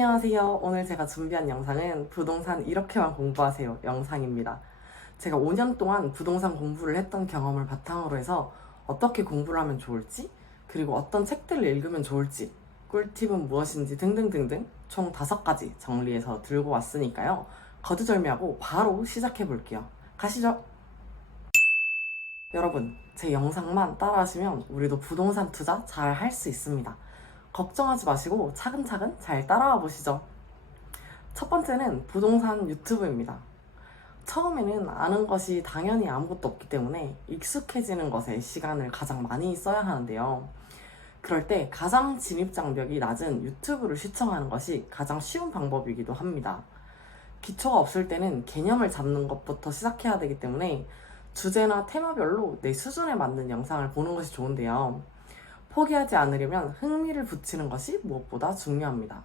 안녕하세요. 오늘 제가 준비한 영상은 부동산 이렇게만 공부하세요 영상입니다. 제가 5년 동안 부동산 공부를 했던 경험을 바탕으로 해서 어떻게 공부를 하면 좋을지, 그리고 어떤 책들을 읽으면 좋을지, 꿀팁은 무엇인지 등등등등 총 5가지 정리해서 들고 왔으니까요. 거두절미하고 바로 시작해 볼게요. 가시죠. 여러분, 제 영상만 따라하시면 우리도 부동산 투자 잘 할 수 있습니다. 걱정하지 마시고 차근차근 잘 따라와 보시죠. 첫 번째는 부동산 유튜브입니다. 처음에는 아는 것이 당연히 아무것도 없기 때문에 익숙해지는 것에 시간을 가장 많이 써야 하는데요. 그럴 때 가장 진입 장벽이 낮은 유튜브를 시청하는 것이 가장 쉬운 방법이기도 합니다. 기초가 없을 때는 개념을 잡는 것부터 시작해야 되기 때문에 주제나 테마별로 내 수준에 맞는 영상을 보는 것이 좋은데요. 포기하지 않으려면 흥미를 붙이는 것이 무엇보다 중요합니다.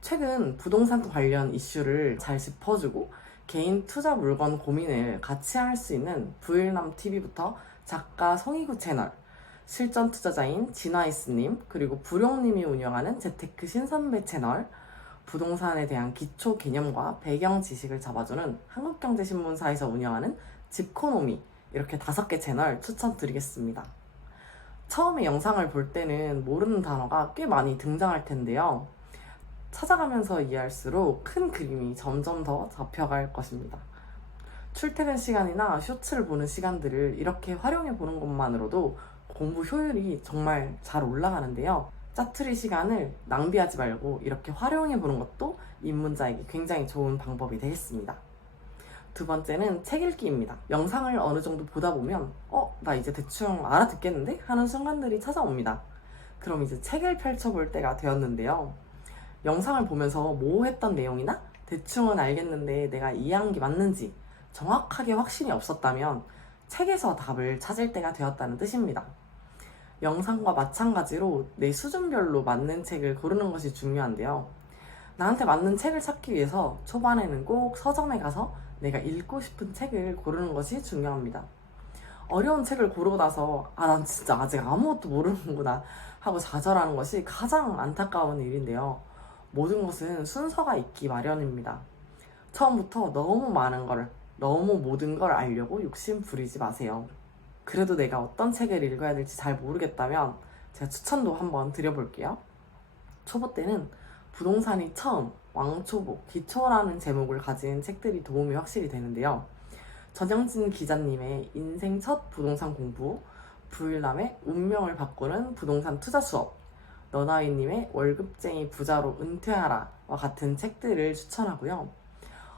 최근 부동산 관련 이슈를 잘 짚어주고 개인 투자 물건 고민을 같이 할 수 있는 부일남TV부터 작가 송이구 채널, 실전 투자자인 진화이스님, 그리고 부룡님이 운영하는 재테크 신선배 채널, 부동산에 대한 기초 개념과 배경 지식을 잡아주는 한국경제신문사에서 운영하는 집코노미, 이렇게 5개 채널 추천드리겠습니다. 처음에 영상을 볼 때는 모르는 단어가 꽤 많이 등장할 텐데요. 찾아가면서 이해할수록 큰 그림이 점점 더 잡혀갈 것입니다. 출퇴근 시간이나 쇼츠를 보는 시간들을 이렇게 활용해 보는 것만으로도 공부 효율이 정말 잘 올라가는데요. 짜투리 시간을 낭비하지 말고 이렇게 활용해 보는 것도 입문자에게 굉장히 좋은 방법이 되겠습니다. 두 번째는 책 읽기입니다. 영상을 어느 정도 보다 보면 나 이제 대충 알아듣겠는데? 하는 순간들이 찾아옵니다. 그럼 이제 책을 펼쳐볼 때가 되었는데요. 영상을 보면서 모호했던 내용이나 대충은 알겠는데 내가 이해한 게 맞는지 정확하게 확신이 없었다면 책에서 답을 찾을 때가 되었다는 뜻입니다. 영상과 마찬가지로 내 수준별로 맞는 책을 고르는 것이 중요한데요. 나한테 맞는 책을 찾기 위해서 초반에는 꼭 서점에 가서 내가 읽고 싶은 책을 고르는 것이 중요합니다. 어려운 책을 고르고 나서 난 진짜 아직 아무것도 모르는구나 하고 좌절하는 것이 가장 안타까운 일인데요. 모든 것은 순서가 있기 마련입니다. 처음부터 너무 모든 걸 알려고 욕심 부리지 마세요. 그래도 내가 어떤 책을 읽어야 될지 잘 모르겠다면 제가 추천도 한번 드려볼게요. 초보 때는 부동산이 처음, 왕초보, 기초라는 제목을 가진 책들이 도움이 확실히 되는데요. 전영진 기자님의 인생 첫 부동산 공부, 부일남의 운명을 바꾸는 부동산 투자 수업, 너나이님의 월급쟁이 부자로 은퇴하라와 같은 책들을 추천하고요.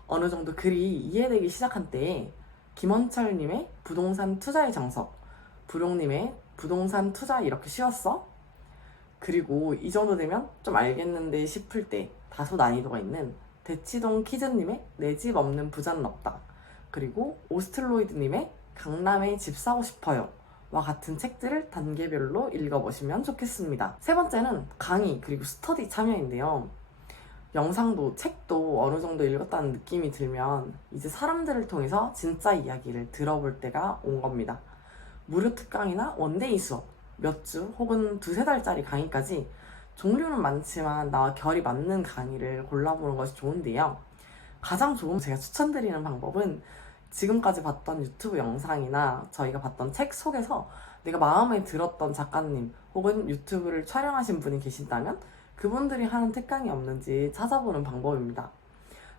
어느 정도 글이 이해되기 시작한 때에 김원철님의 부동산 투자의 정석, 부룡님의 부동산 투자 이렇게 쉬웠어? 그리고 이 정도 되면 좀 알겠는데 싶을 때 다소 난이도가 있는 대치동 키즈님의 내 집 없는 부자는 없다, 그리고 오스틀로이드님의 강남에 집 사고 싶어요 와 같은 책들을 단계별로 읽어보시면 좋겠습니다. 세 번째는 강의 그리고 스터디 참여인데요. 영상도 책도 어느 정도 읽었다는 느낌이 들면 이제 사람들을 통해서 진짜 이야기를 들어볼 때가 온 겁니다. 무료 특강이나 원데이 수업, 몇 주 혹은 2~3달짜리 강의까지 종류는 많지만 나와 결이 맞는 강의를 골라보는 것이 좋은데요. 가장 좋은 제가 추천드리는 방법은 지금까지 봤던 유튜브 영상이나 저희가 봤던 책 속에서 내가 마음에 들었던 작가님 혹은 유튜브를 촬영하신 분이 계신다면 그분들이 하는 특강이 없는지 찾아보는 방법입니다.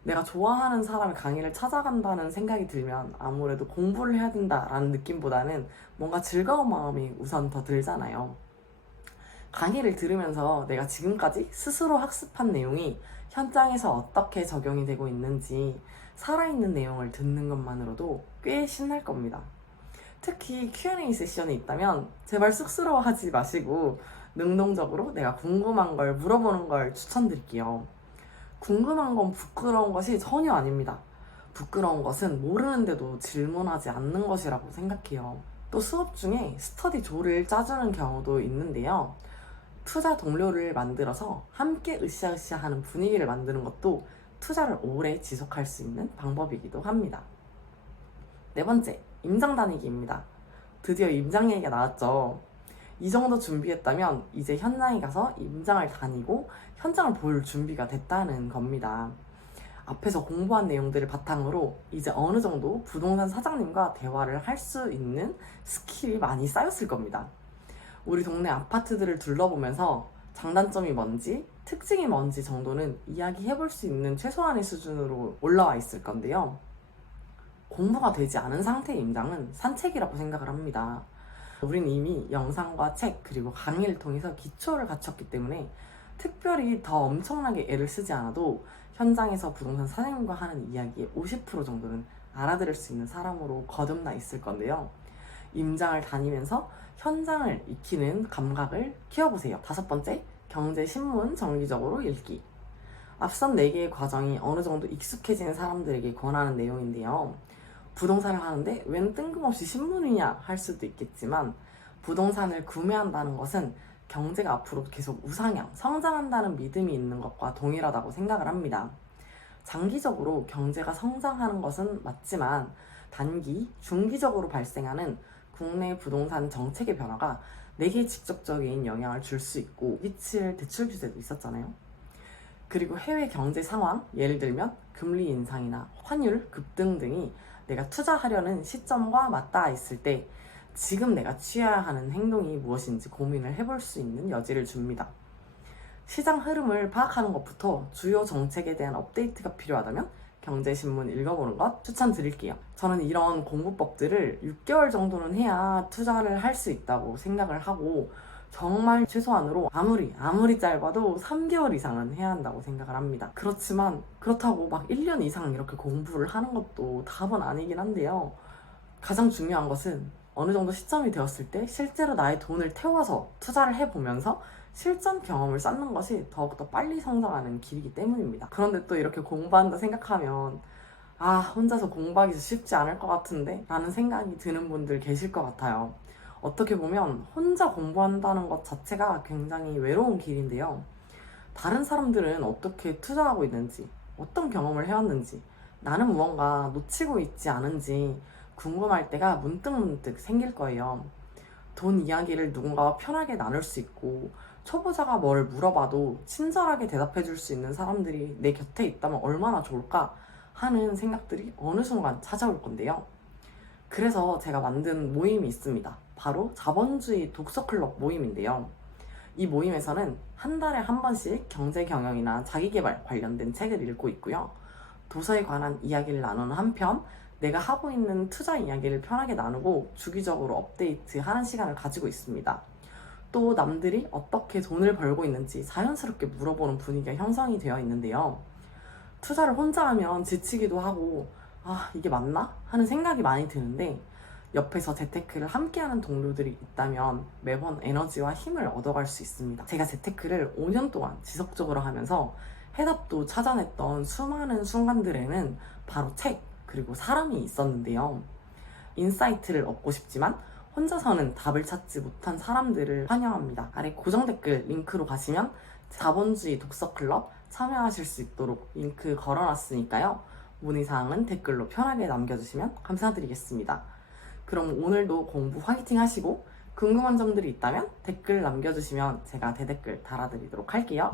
내가 좋아하는 사람의 강의를 찾아간다는 생각이 들면 아무래도 공부를 해야 된다라는 느낌보다는 뭔가 즐거운 마음이 우선 더 들잖아요. 강의를 들으면서 내가 지금까지 스스로 학습한 내용이 현장에서 어떻게 적용이 되고 있는지 살아있는 내용을 듣는 것만으로도 꽤 신날 겁니다. 특히 Q&A 세션이 있다면 제발 쑥스러워하지 마시고 능동적으로 내가 궁금한 걸 물어보는 걸 추천드릴게요. 궁금한 건 부끄러운 것이 전혀 아닙니다. 부끄러운 것은 모르는데도 질문하지 않는 것이라고 생각해요. 또 수업 중에 스터디 조를 짜주는 경우도 있는데요. 투자 동료를 만들어서 함께 으쌰으쌰 하는 분위기를 만드는 것도 투자를 오래 지속할 수 있는 방법이기도 합니다. 네 번째, 임장 다니기입니다. 드디어 임장 얘기가 나왔죠. 이 정도 준비했다면 이제 현장에 가서 임장을 다니고 현장을 볼 준비가 됐다는 겁니다. 앞에서 공부한 내용들을 바탕으로 이제 어느 정도 부동산 사장님과 대화를 할 수 있는 스킬이 많이 쌓였을 겁니다. 우리 동네 아파트들을 둘러보면서 장단점이 뭔지, 특징이 뭔지 정도는 이야기해볼 수 있는 최소한의 수준으로 올라와 있을 건데요. 공부가 되지 않은 상태의 임장은 산책이라고 생각을 합니다. 우린 이미 영상과 책 그리고 강의를 통해서 기초를 갖췄기 때문에 특별히 더 엄청나게 애를 쓰지 않아도 현장에서 부동산 사장님과 하는 이야기의 50% 정도는 알아들을 수 있는 사람으로 거듭나 있을 건데요. 임장을 다니면서 현장을 익히는 감각을 키워보세요. 5번째, 경제신문 정기적으로 읽기. 앞선 4개의 과정이 어느 정도 익숙해진 사람들에게 권하는 내용인데요. 부동산을 하는데 웬 뜬금없이 신문이냐 할 수도 있겠지만 부동산을 구매한다는 것은 경제가 앞으로 계속 우상향, 성장한다는 믿음이 있는 것과 동일하다고 생각을 합니다. 장기적으로 경제가 성장하는 것은 맞지만 단기, 중기적으로 발생하는 국내 부동산 정책의 변화가 내게 직접적인 영향을 줄 수 있고 미칠 대출 규제도 있었잖아요. 그리고 해외 경제 상황, 예를 들면 금리 인상이나 환율 급등 등이 내가 투자하려는 시점과 맞닿아 있을 때 지금 내가 취해야 하는 행동이 무엇인지 고민을 해볼 수 있는 여지를 줍니다. 시장 흐름을 파악하는 것부터 주요 정책에 대한 업데이트가 필요하다면 경제신문 읽어보는 것 추천드릴게요. 저는 이런 공부법들을 6개월 정도는 해야 투자를 할 수 있다고 생각을 하고 정말 최소한으로 아무리 짧아도 3개월 이상은 해야 한다고 생각을 합니다. 그렇지만 그렇다고 막 1년 이상 이렇게 공부를 하는 것도 답은 아니긴 한데요. 가장 중요한 것은 어느 정도 시점이 되었을 때 실제로 나의 돈을 태워서 투자를 해보면서 실전 경험을 쌓는 것이 더욱더 빨리 성장하는 길이기 때문입니다. 그런데 또 이렇게 공부한다 생각하면 혼자서 공부하기 쉽지 않을 것 같은데 라는 생각이 드는 분들 계실 것 같아요. 어떻게 보면 혼자 공부한다는 것 자체가 굉장히 외로운 길인데요. 다른 사람들은 어떻게 투자하고 있는지, 어떤 경험을 해왔는지, 나는 무언가 놓치고 있지 않은지 궁금할 때가 문득문득 생길 거예요. 돈 이야기를 누군가와 편하게 나눌 수 있고 초보자가 뭘 물어봐도 친절하게 대답해 줄 수 있는 사람들이 내 곁에 있다면 얼마나 좋을까 하는 생각들이 어느 순간 찾아올 건데요. 그래서 제가 만든 모임이 있습니다. 바로 자본주의 독서클럽 모임인데요. 이 모임에서는 한 달에 한 번씩 경제 경영이나 자기계발 관련된 책을 읽고 있고요. 도서에 관한 이야기를 나누는 한편 내가 하고 있는 투자 이야기를 편하게 나누고 주기적으로 업데이트하는 시간을 가지고 있습니다. 또 남들이 어떻게 돈을 벌고 있는지 자연스럽게 물어보는 분위기가 형성이 되어 있는데요. 투자를 혼자 하면 지치기도 하고 이게 맞나? 하는 생각이 많이 드는데 옆에서 재테크를 함께하는 동료들이 있다면 매번 에너지와 힘을 얻어갈 수 있습니다. 제가 재테크를 5년 동안 지속적으로 하면서 해답도 찾아냈던 수많은 순간들에는 바로 책 그리고 사람이 있었는데요. 인사이트를 얻고 싶지만 혼자서는 답을 찾지 못한 사람들을 환영합니다. 아래 고정 댓글 링크로 가시면 자본주의 독서클럽 참여하실 수 있도록 링크 걸어놨으니까요. 문의사항은 댓글로 편하게 남겨주시면 감사드리겠습니다. 그럼 오늘도 공부 화이팅 하시고 궁금한 점들이 있다면 댓글 남겨주시면 제가 대댓글 달아드리도록 할게요.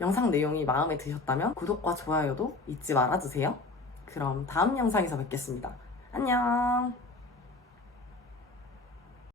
영상 내용이 마음에 드셨다면 구독과 좋아요도 잊지 말아주세요. 그럼 다음 영상에서 뵙겠습니다. 안녕!